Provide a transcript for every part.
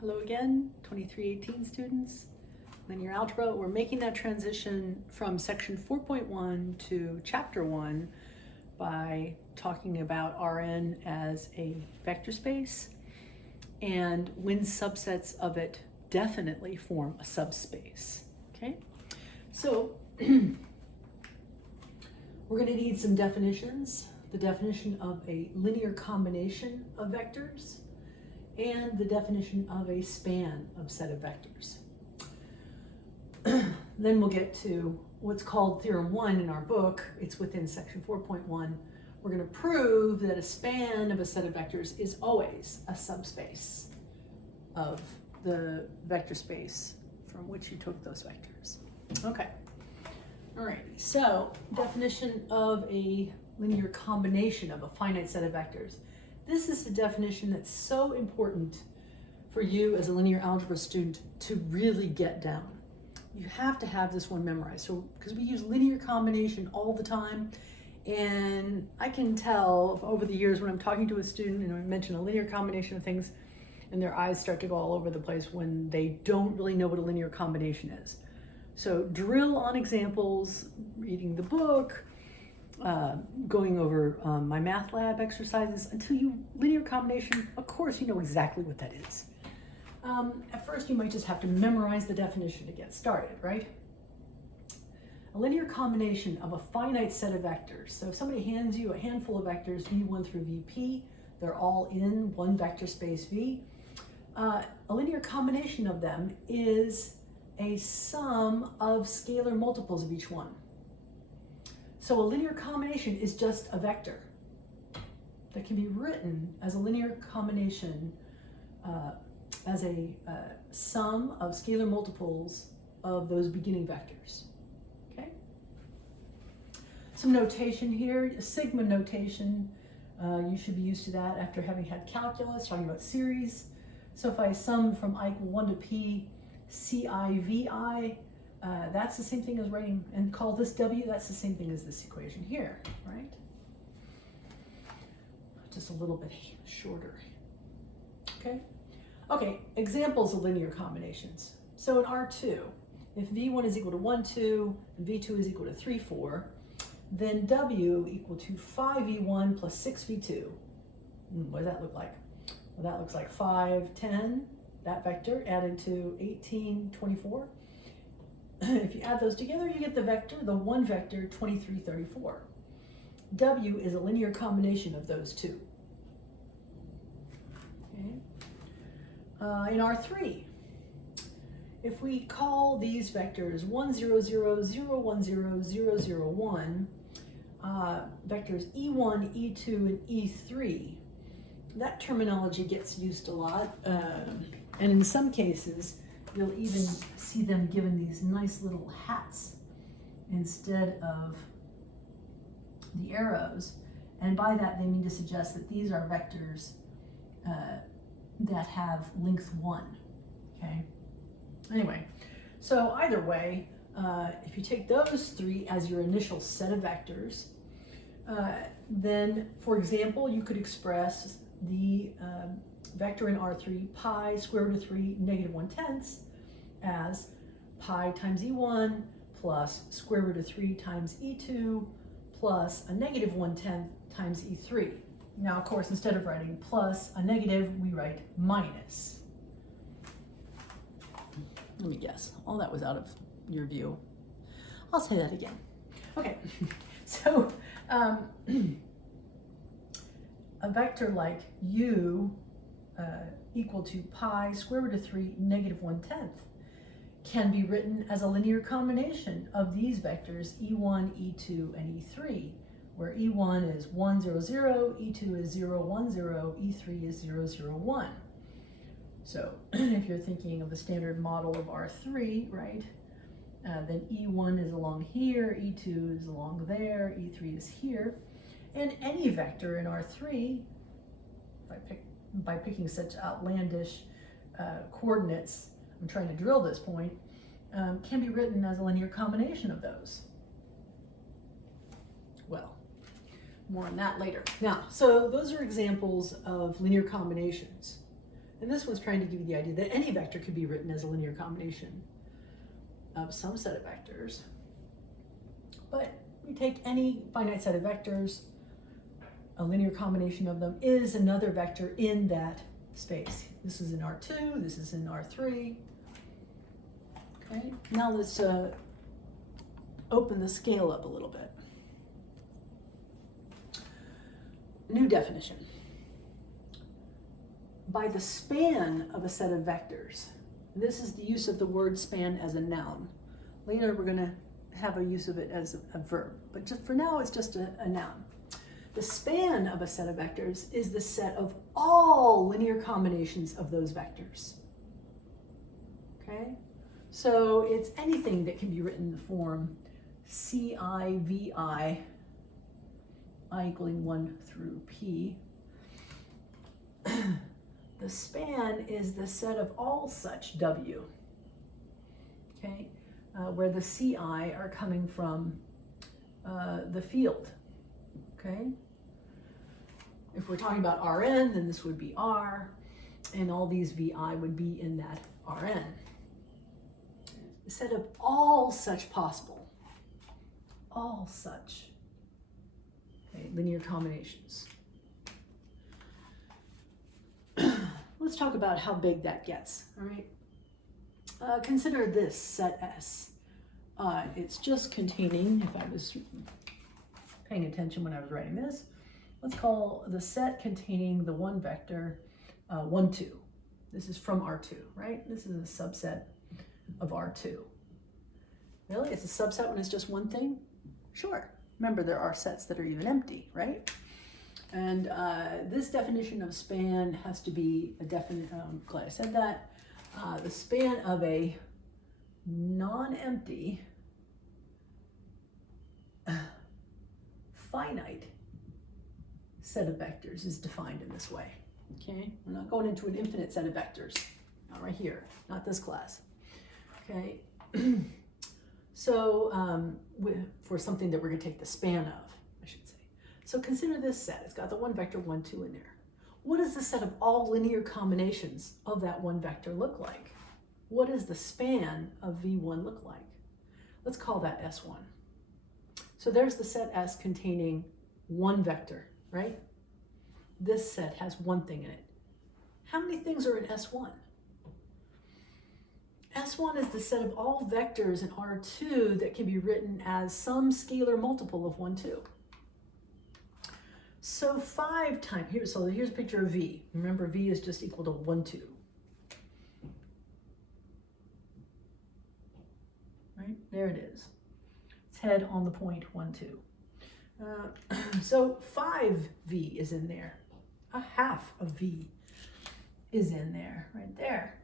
Hello again, 2318 students. Linear algebra, we're making that transition from section 4.1 to chapter 1 by talking about Rn as a vector space and when subsets of it definitely form a subspace, okay? So we're going to need some definitions. The definition of a linear combination of vectors and the definition of a span of set of vectors. Then we'll get to what's called Theorem 1 in our book. It's within section 4.1. We're going to prove that a span of a set of vectors is always a subspace of the vector space from which you took those vectors. Okay. All right. So definition of a linear combination of a finite set of vectors. This is the definition that's so important for you as a linear algebra student to really get down. You have to have this one memorized. So, because we use linear combination all the time, and I can tell over the years when I'm talking to a student and I mention a linear combination of things, and their eyes start to go all over the place when they don't really know what a linear combination is. So drill on examples, reading the book, going over my math lab exercises until linear combination, of course, you know exactly what that is. At first, you might just have to memorize the definition to get started, right? A linear combination of a finite set of vectors. So if somebody hands you a handful of vectors, v1 through vp, they're all in one vector space v. A linear combination of them is a sum of scalar multiples of each one. So a linear combination is just a vector that can be written as a linear combination as a sum of scalar multiples of those beginning vectors, okay? Some notation here, sigma notation, you should be used to that after having had calculus, talking about series. So if I sum from I equal 1 to p, ci vi, that's the same thing as writing, and call this w, that's the same thing as this equation here, right? Just a little bit shorter, okay? Okay, examples of linear combinations. So in R2, if v1 is equal to 1, 2, and v2 is equal to 3, 4, then w equal to 5v1 plus 6v2. What does that look like? Well, that looks like 5, 10, that vector, added to 18, 24. If you add those together, you get the vector, the one vector, 23, 34. W is a linear combination of those two. Okay. In R3, if we call these vectors 1, 0, 0, 0, 1, 0, 0, 0, 1, vectors E1, E2, and E3, that terminology gets used a lot, and in some cases, you'll even see them given these nice little hats instead of the arrows. And by that, they mean to suggest that these are vectors that have length 1, okay? Anyway, so either way, if you take those three as your initial set of vectors, then, for example, you could express the vector in R3, pi square root of 3 negative 1/10 as pi times E1 plus square root of 3 times E2 plus a negative 1/10 times E3. Now, of course, instead of writing plus a negative, we write minus. Let me guess, all that was out of your view. I'll say that again. Okay, so a vector like u equal to pi square root of 3 negative 1/10 can be written as a linear combination of these vectors E1, E2, and E3, where E1 is 1, 0, 0, E2 is 0, 1, 0, E3 is 0, 0, 1. So if you're thinking of the standard model of R3, right, then E1 is along here, E2 is along there, E3 is here. And any vector in R3, by picking such outlandish coordinates, I'm trying to drill this point, can be written as a linear combination of those. Well, more on that later. Now, so those are examples of linear combinations. And this one's trying to give you the idea that any vector could be written as a linear combination of some set of vectors. But you take any finite set of vectors, a linear combination of them is another vector in that space. This is in R2, this is in R3. Okay, now let's open the scale up a little bit. New definition. By the span of a set of vectors. This is the use of the word span as a noun. Later we're going to have a use of it as a verb, but just for now it's just a noun. The span of a set of vectors is the set of all linear combinations of those vectors. Okay? So it's anything that can be written in the form CIVI, I equaling 1 through P. The span is the set of all such W, okay, where the CI are coming from the field, okay? If we're talking about Rn, then this would be R, and all these VI would be in that Rn. The set of all such possible, all such, okay, linear combinations. Let's talk about how big that gets, all right? Consider this set S. It's just containing, if I was paying attention when I was writing this, let's call the set containing the one vector 1, 2. This is from R2, right? This is a subset of R2. Really? It's a subset when it's just one thing? Sure. Remember, there are sets that are even empty, right? And this definition of span has to be a definite, I'm glad I said that. The span of a non-empty finite set of vectors is defined in this way, okay? We're not going into an infinite set of vectors, not right here, not this class, okay? So for something that we're gonna take the span of, I should say. So consider this set. It's got the one vector 1, 2 in there. What does the set of all linear combinations of that one vector look like? What does the span of V1 look like? Let's call that S1. So there's the set S containing one vector, right? This set has one thing in it. How many things are in S1? S1 is the set of all vectors in R2 that can be written as some scalar multiple of 1, 2. So 5 times, here's a picture of V. Remember, V is just equal to 1, 2. Right, there it is. It's head on the point 1, 2. So 5V is in there. A half of V is in there, right there.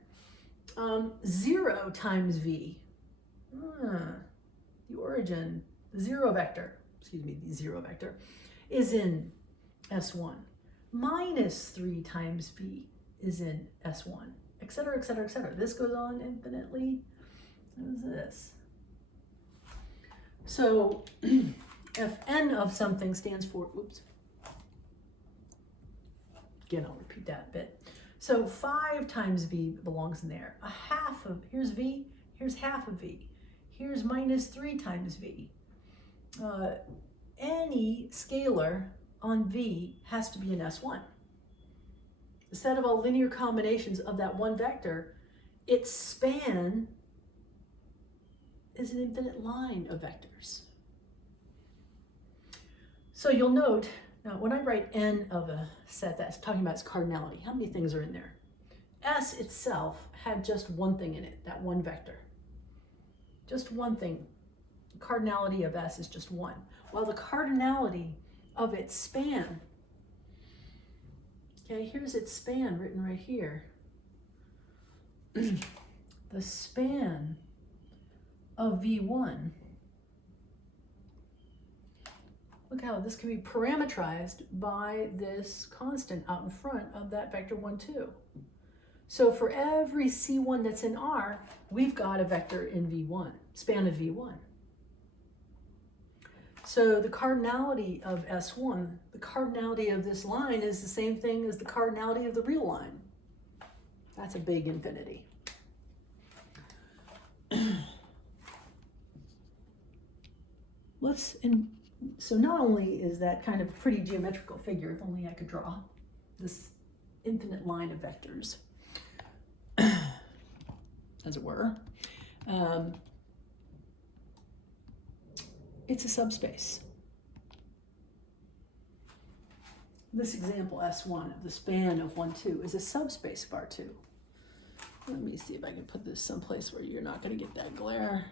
0 times V. The origin, the zero vector, is in S1. Minus 3 times V is in S1, et cetera, et cetera, et cetera. This goes on infinitely. What is this? So if n of something stands for, oops. Again, I'll repeat that bit. So 5 times V belongs in there. A half of, here's V, here's half of V. Here's minus 3 times V. Any scalar on V has to be in S1. The set of all linear combinations of that one vector, its span is an infinite line of vectors. So you'll note, now when I write n of a set that's talking about its cardinality, how many things are in there? S itself had just one thing in it, that one vector. Just one thing. The cardinality of S is just 1. While the cardinality of its span, okay, here's its span written right here. The span of V1, look how this can be parametrized by this constant out in front of that vector 1, 2. So for every C1 that's in R, we've got a vector in V1, span of V1. So the cardinality of S1, the cardinality of this line is the same thing as the cardinality of the real line. That's a big infinity. So not only is that kind of pretty geometrical figure, if only I could draw this infinite line of vectors, as it were, it's a subspace. This example S1 of the span of 1, 2 is a subspace of R2. Let me see if I can put this someplace where you're not going to get that glare.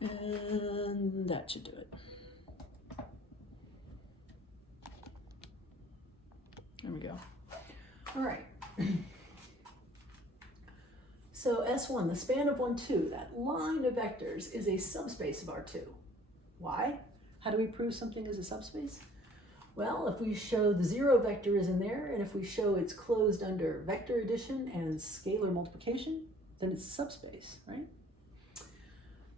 And that should do it. There we go. All right. So S1, the span of 1, 2, that line of vectors is a subspace of R2. Why? How do we prove something is a subspace? Well, if we show the 0 vector is in there, and if we show it's closed under vector addition and scalar multiplication, then it's a subspace, right?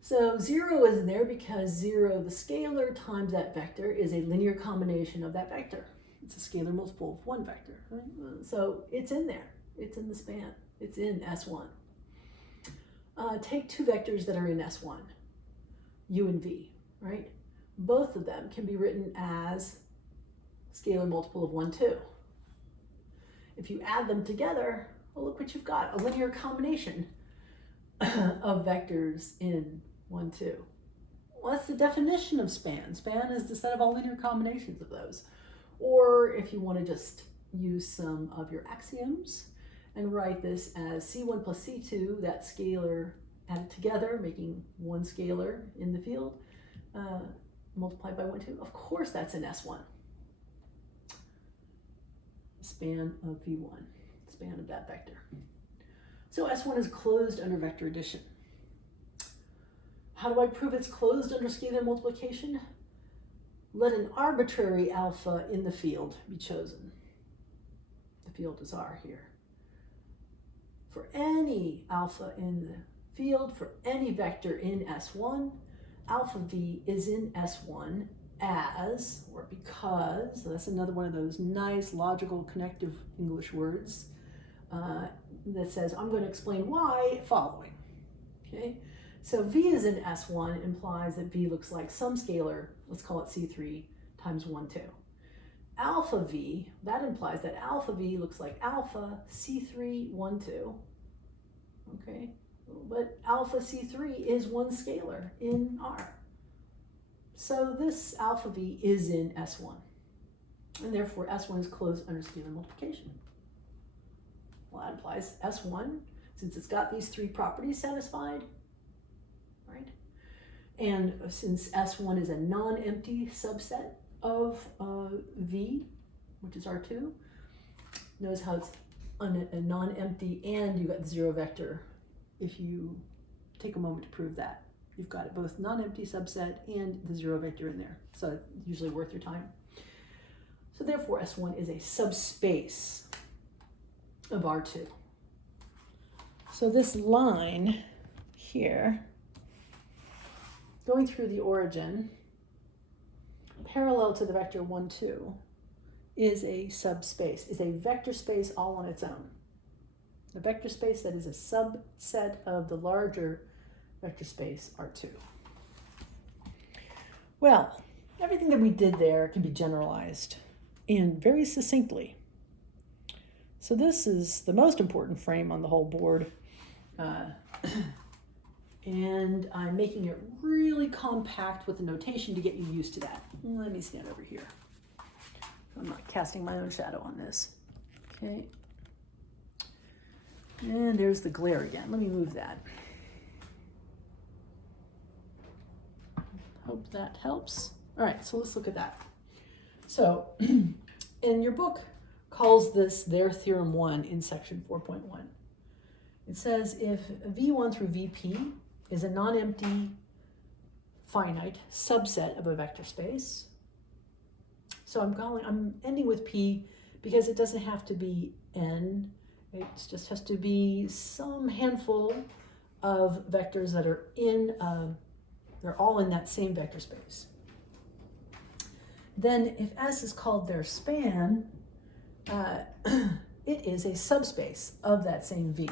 So 0 is in there because 0, the scalar times that vector, is a linear combination of that vector. It's a scalar multiple of one vector, right? So it's in there. It's in the span. It's in S1. Take two vectors that are in S1, U and V, right? Both of them can be written as scalar multiple of 1, 2. If you add them together, well, look what you've got, a linear combination of vectors in 1, 2. Well, that's the definition of span. Span is the set of all linear combinations of those. Or if you want to just use some of your axioms and write this as C1 plus C2, that scalar added together, making one scalar in the field, multiplied by 1, 2, of course that's in S1. Span of V1, span of that vector. So S1 is closed under vector addition. How do I prove it's closed under scalar multiplication? Let an arbitrary alpha in the field be chosen. The field is R here. For any alpha in the field, for any vector in S1, alpha V is in S1 as, or because, so that's another one of those nice logical connective English words that says, I'm going to explain why following. Okay, so V is in S1 implies that V looks like some scalar, let's call it C3 times 1, 2. Alpha V, that implies that alpha V looks like alpha C3, 1, 2. Okay, but alpha C3 is one scalar in R. So this alpha V is in S1, and therefore S1 is closed under scalar multiplication. Well, that implies S1, since it's got these three properties satisfied, right? And since S1 is a non-empty subset of V, which is R2, notice how it's a non-empty and you got the 0 vector. If you take a moment to prove that, you've got it both non-empty subset and the 0 vector in there. So it's usually worth your time. So therefore S1 is a subspace of R2. So this line here, going through the origin, parallel to the vector 1, 2, is a subspace, is a vector space all on its own. A vector space that is a subset of the larger vector space R2. Well, everything that we did there can be generalized and very succinctly. So this is the most important frame on the whole board. And I'm making it really compact with the notation to get you used to that. Let me stand over here. I'm not casting my own shadow on this. Okay. And there's the glare again. Let me move that. Hope that helps. All right, so let's look at that. So, and your book calls this their theorem 1 in section 4.1. It says if V1 through Vp is a non-empty finite subset of a vector space. So I'm ending with P because it doesn't have to be N. It just has to be some handful of vectors that are in, they're all in that same vector space. Then if S is called their span, it is a subspace of that same V.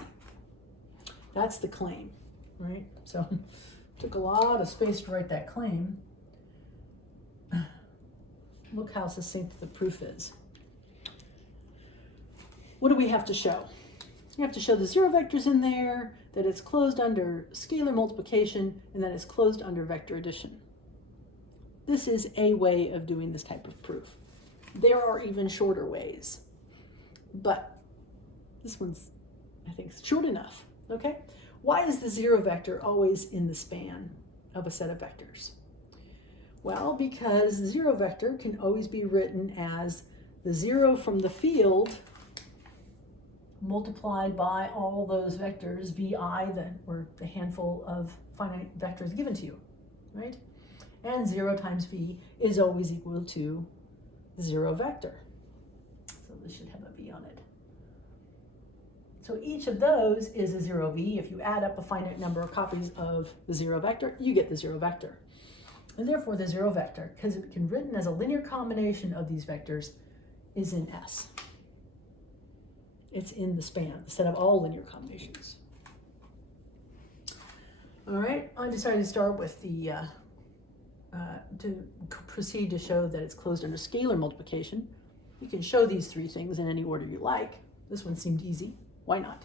That's the claim, right? So took a lot of space to write that claim. Look how succinct the proof is. What do we have to show? You have to show the zero vectors in there, that it's closed under scalar multiplication, and that it's closed under vector addition. This is a way of doing this type of proof. There are even shorter ways, but this one's, I think, short enough, okay? Why is the zero vector always in the span of a set of vectors? Well, because the zero vector can always be written as the zero from the field multiplied by all those vectors, vi, or the handful of finite vectors given to you, right? And 0 times v is always equal to the zero vector. So this should have a v on it. So each of those is a 0v. If you add up a finite number of copies of the zero vector, you get the zero vector. And therefore the zero vector, because it can be written as a linear combination of these vectors, is in S. It's in the span, the set of all linear combinations. All right, I decided to start with the, to proceed to show that it's closed under scalar multiplication. You can show these three things in any order you like. This one seemed easy. Why not?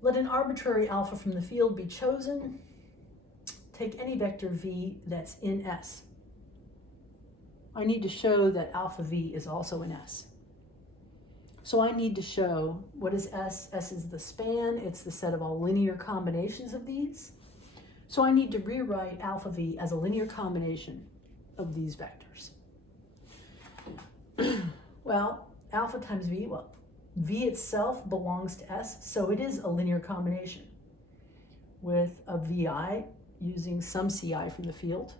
Let an arbitrary alpha from the field be chosen. Take any vector v that's in S. I need to show that alpha v is also in S. So I need to show, what is S? S is the span. It's the set of all linear combinations of these. So I need to rewrite alpha v as a linear combination of these vectors. Well, alpha times v, well, v itself belongs to S, so it is a linear combination with a vi using some ci from the field.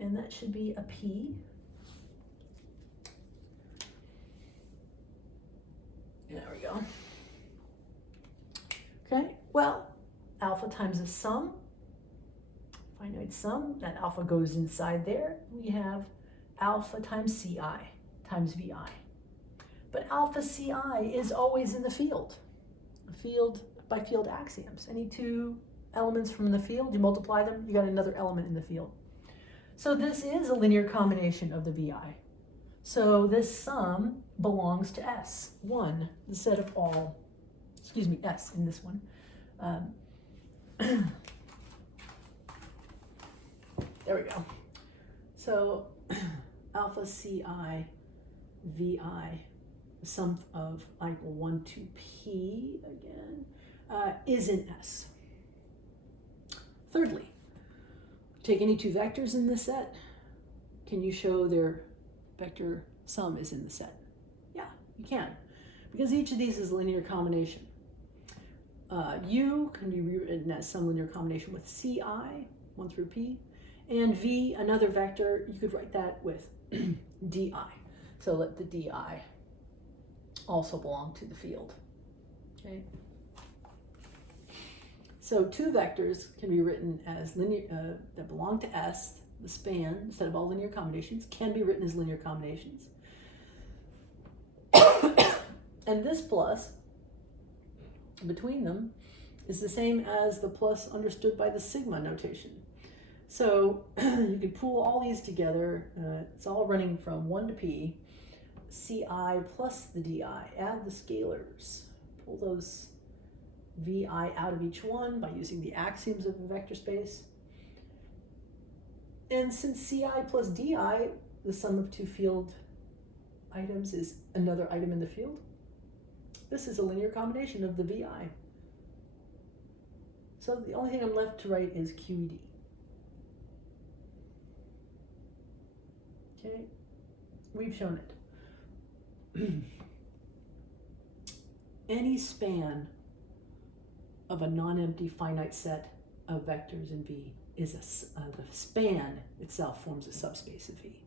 And that should be a p. There we go. Okay, well, alpha times a sum, finite sum, that alpha goes inside there. We have alpha times ci times vi. But alpha ci is always in the field. Field by field axioms. Any two elements from the field, you multiply them, you got another element in the field. So this is a linear combination of the vi. So this sum belongs to S1, the set of all, S in this one. There we go. So alpha ci vi, the sum of I equal 1 to p again, is in S. Thirdly, take any two vectors in this set. Can you show their vector sum is in the set? Yeah, you can, because each of these is a linear combination. U can be rewritten as some linear combination with ci, 1 through p, and v, another vector, you could write that with di. So let the di also belong to the field. Okay. So two vectors can be written as linear that belong to S. The span, instead of all linear combinations, can be written as linear combinations. And this plus between them is the same as the plus understood by the sigma notation. So you can pool all these together. It's all running from 1 to p. Ci plus the di. Add the scalars. Pull those vi out of each one by using the axioms of the vector space. And since ci plus di, the sum of two field items, is another item in the field, this is a linear combination of the vi. So the only thing I'm left to write is QED. Okay, we've shown it. Any span of a non-empty finite set of vectors in V is the span itself forms a subspace of V.